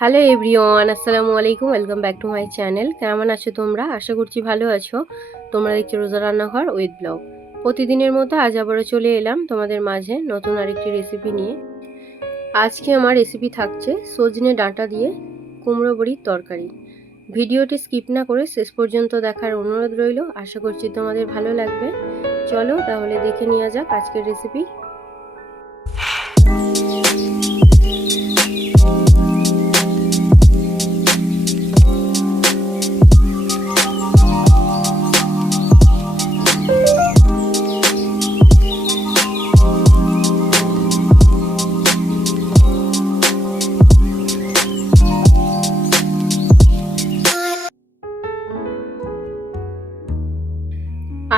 Hello everyone, আসসালামু আলাইকুম। Welcome back to my channel. কেমন আছো তোমরা? আশা করছি ভালো আছো। তোমরা দেখছো রোজা রান্নাঘর উইথ ব্লগ। প্রতিদিনের মতো আজ আবারও চলে এলাম তোমাদের মাঝে নতুন আরেকটি রেসিপি নিয়ে। আজকে আমার রেসিপি থাকছে সজনে ডাঁটা দিয়ে কুমড়ো বড়ির তরকারি। ভিডিওটি স্কিপ না করে শেষ পর্যন্ত দেখার অনুরোধ রইল। আশা করছি তোমাদের ভালো লাগবে। চলো তাহলে দেখে নেওয়া যাক আজকের রেসিপি।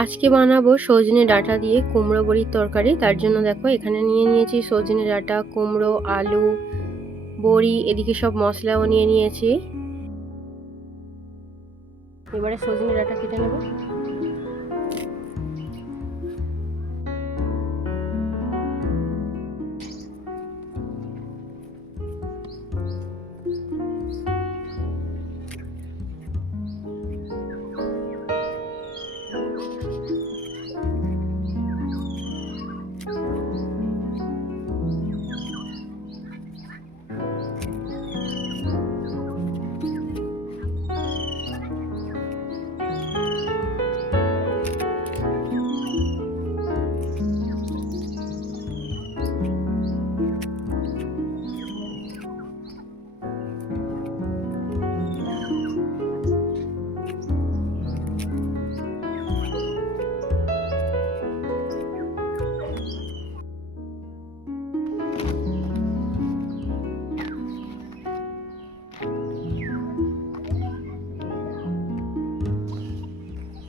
আজকে বানাবো সজনে ডাঁটা দিয়ে কুমড়ো বড়ির তরকারি। তার জন্য দেখো এখানে নিয়ে নিয়েছি সজনে ডাঁটা, কুমড়ো, আলু, বড়ি, এদিকে সব মশলাও নিয়ে নিয়েছি। এবারে সজনে ডাঁটা কেটে নেব।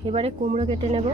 এবারে কুমড়ো কেটে নেব।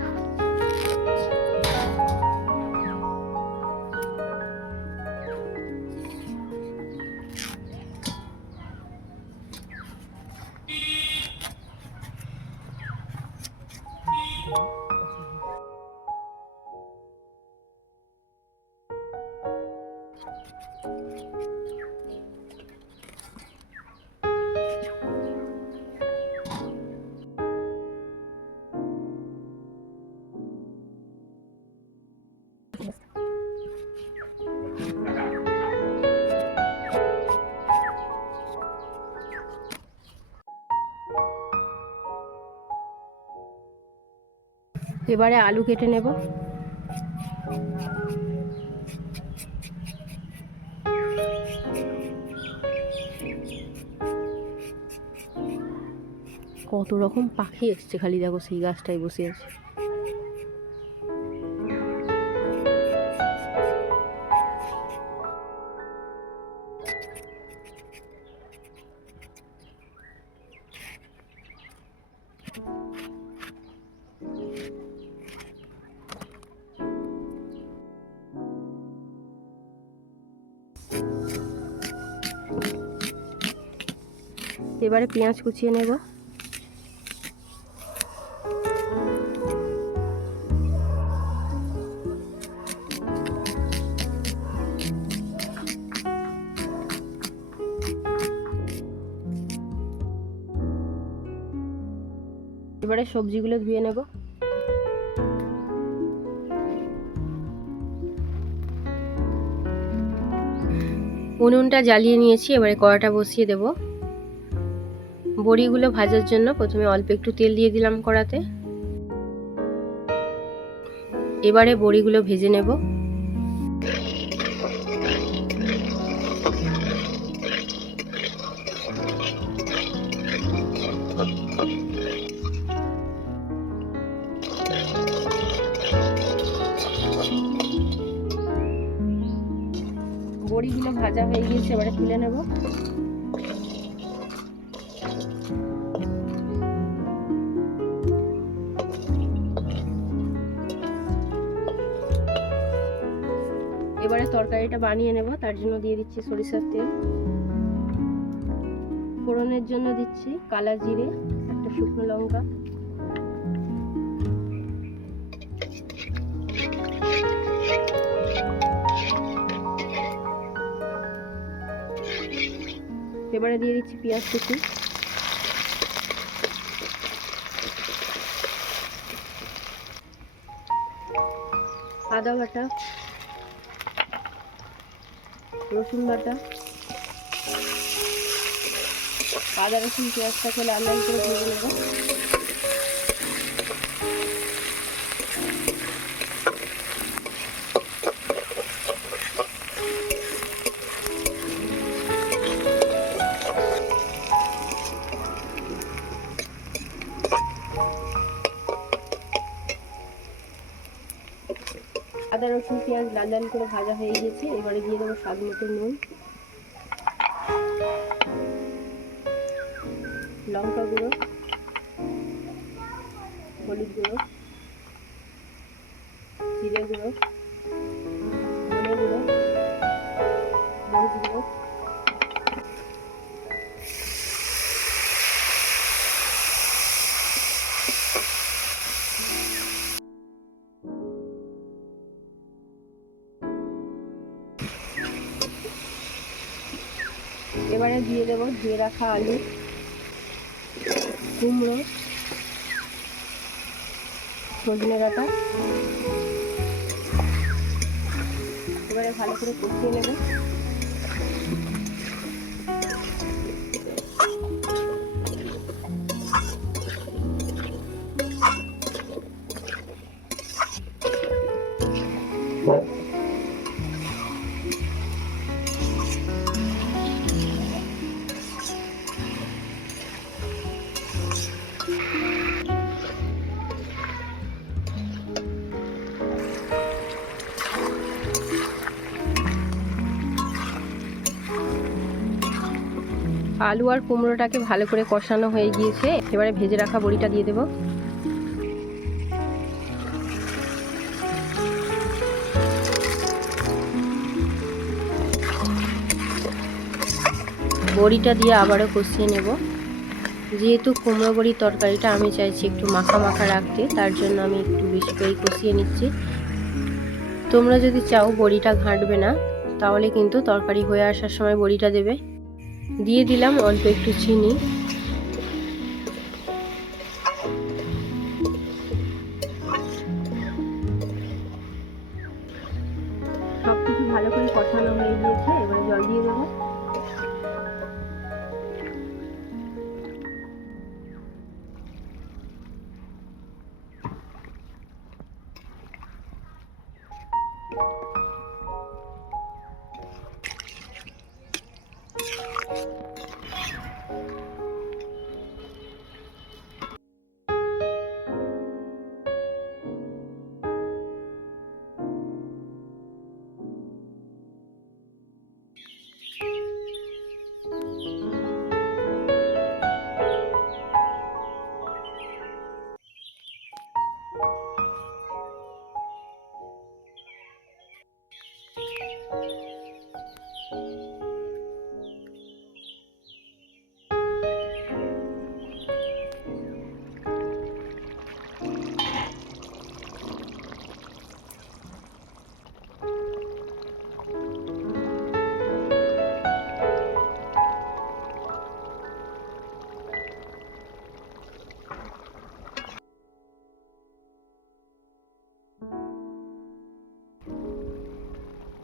এবারে আলু কেটে নেব। কত রকম পাখি এসছে, খালি দেখো সেই গাছটায় বসে আছে। এবারে পেঁয়াজ কুচিয়ে নেব। এবারে সবজিগুলো ধুয়ে নেব। উনুনটা জ্বালিয়ে নিয়েছি, এবারে কড়াটা বসিয়ে দেব। বড়িগুলো ভাজার জন্য প্রথমে অল্প একটু তেল দিয়ে দিলাম কড়াতে। এবারে বড়িগুলো ভেজে নেব। বড়িগুলো ভাজা হয়ে গিয়েছে, এবারে তুলে নেব। এবারে তরকারিটা বানিয়ে নেব। তার জন্য দিয়ে দিচ্ছি সরিষার তেল। ফোড়নের জন্য দিচ্ছি কালা জিরে, একটা শুকনো লঙ্কা, এবারে দিয়ে দিচ্ছি পেঁয়াজ কুচি, আদা বাটা, রসুন বাটা। আদা রসুন পেঁয়াজটাকে লাল লাল করে ভেজে নেব। আদা রসুন পেঁয়াজ লাল লাল করে ভাজা হয়ে গেছে। এবারে দিয়ে দেবো স্বাদ মতো নুন, লঙ্কা গুঁড়ো, হলুদ গুঁড়ো, জিরে গুঁড়ো, ধনে গুঁড়ো, মরিচ গুঁড়ো। এবারে দিয়ে দেবো ধুয়ে রাখা আলু, কুমড়ো, সজনে ডাঁটা। এবারে ভালো করে কষিয়ে নেব। আলু আর কুমড়োটাকে ভালো করে কষানো হয়ে গিয়েছে। এবারে ভেজে রাখা বড়িটা দিয়ে দেব। বড়িটা দিয়ে আবারও কষিয়ে নেব। যেহেতু কুমড়ো বড়ির তরকারিটা আমি চাইছি একটু মাখা মাখা রাখতে, তার জন্য আমি একটু বেশি করে কষিয়ে নিচ্ছি। তোমরা যদি চাও বড়িটা ঘাঁটবে না, তাহলে কিন্তু তরকারি হয়ে আসার সময় বড়িটা দেবে। দিয়ে দিলাম অল্প একটু চিনি, সব কিছু ভালো করে কষানো হয়ে গিয়েছে। এবার জল দিয়ে দেবো।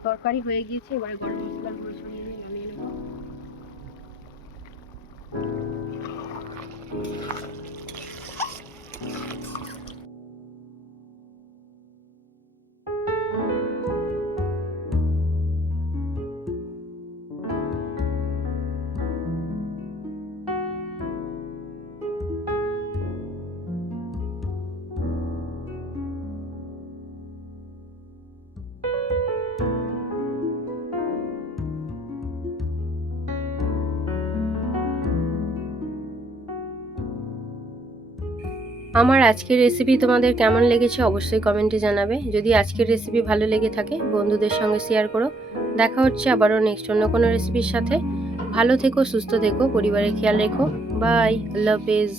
তরকারি হয়ে গিয়েছে। এবারে গরম মশলার গুঁড়ো ছড়িয়ে দিয়ে নামিয়ে নেব। আমার আজকের রেসিপি তোমাদের কেমন লেগেছে অবশ্যই কমেন্টে জানাবে। যদি আজকের রেসিপি ভালো লেগে থাকে বন্ধুদের সঙ্গে শেয়ার করো। দেখা হচ্ছে আবারও নেক্সট অন্য কোনো রেসিপির সাথে। ভালো থেকো, সুস্থ থেকো, পরিবারের খেয়াল রেখো। বাই, আল্লাহ হাফেজ।